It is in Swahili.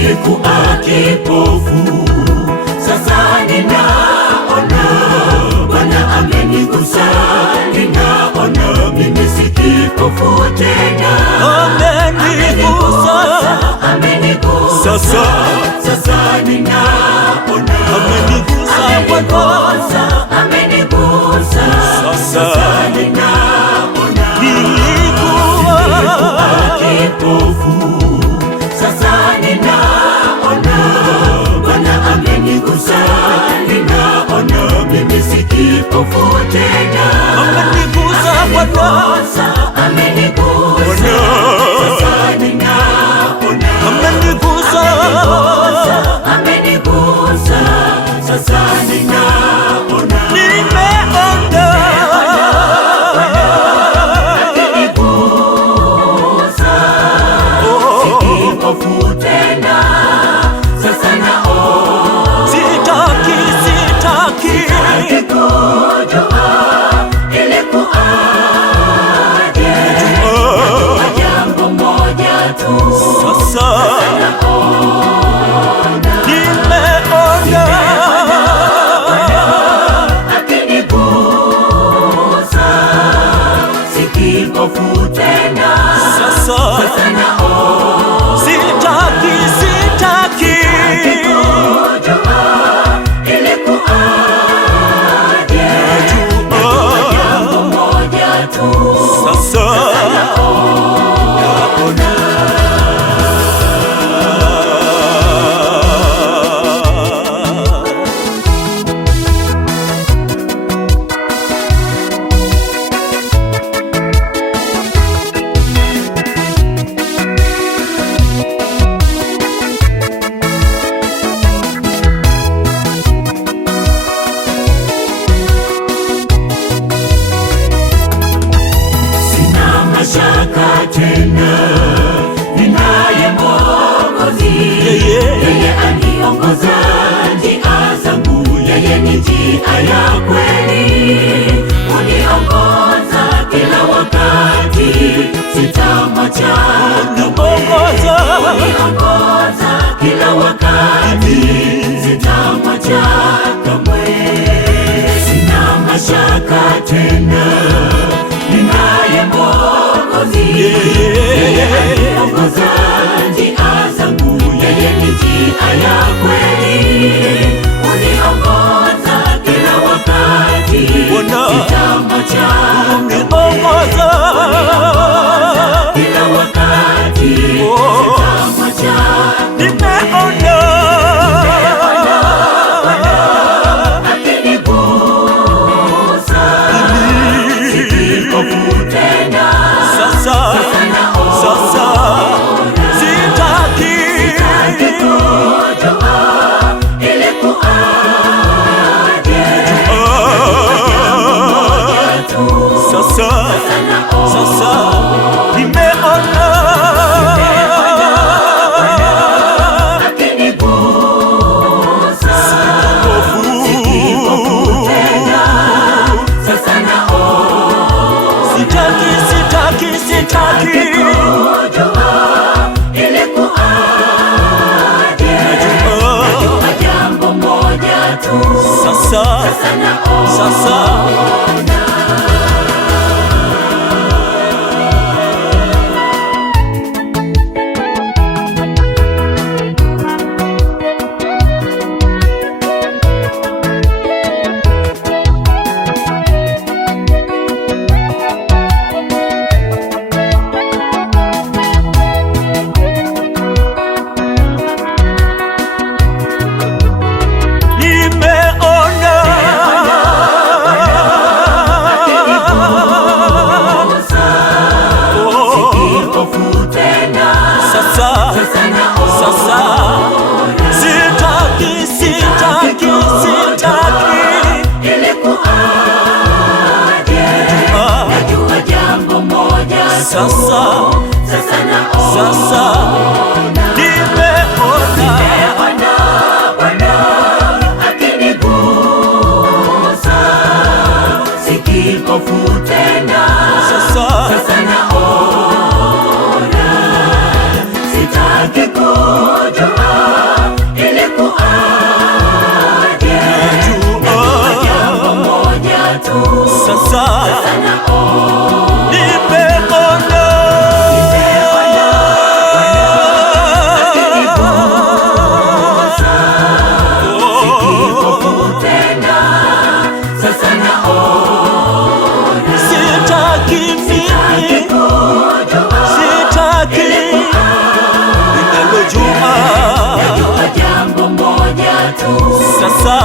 nilikuwa kipofu, sasa ninaona. Bwana amenigusa, ninaona. Mimi si kipofu tena. Amenigusa, amenigusa. Sasa ninaona. Amenigusa, amenigusa. Sasa ninaona. Nilikuwa kipofu, sasa ninaona. Bwana amenigusa, ninaona. Mimi si kipofu tena. Amenigusa, amenigusa. Sasa ninaona. Amenigusa, amenigusa. Sasa ninaona. Nimeona. Amenigusa, si kipofu tena. Sasa naona. Sitaki kujua ilikuwaje. Najua jambo moja tu. Sasa naona. Nimeona. Akinigusa, si kipofu tena. Sasa naona. Sitaki kujua ilikuwaje. Najua jambo moja tu. Sasa naona. Sina mashaka tena, ninaye Mwokozi. Yeye aniongoza njia zangu, yeye ni njia ya kweli. Uniongoza kila wakati, sitamwacha kamwe. Uniongoza kila wakati, sitamwacha kamwe. Sina mashaka tena, ninaye Mwokozi. Yeye aniongoza njia zangu, yeye ni njia ya kweli. Uniongoza kila wakati, sitamwacha uniongoza kila wakati, sitamwacha. Nimeona. Akinigusa, si kipofu tena. Sasa naona. Sitaki kujua ilikuwaje. Jambo moja tu. Sasa naona. Nimeona. Akinigusa, si kipofu tena. Sasa naona. Sitaki kujua ilikuwaje. Najua jambo moja tu. Sasa naona. Nimeona. sasa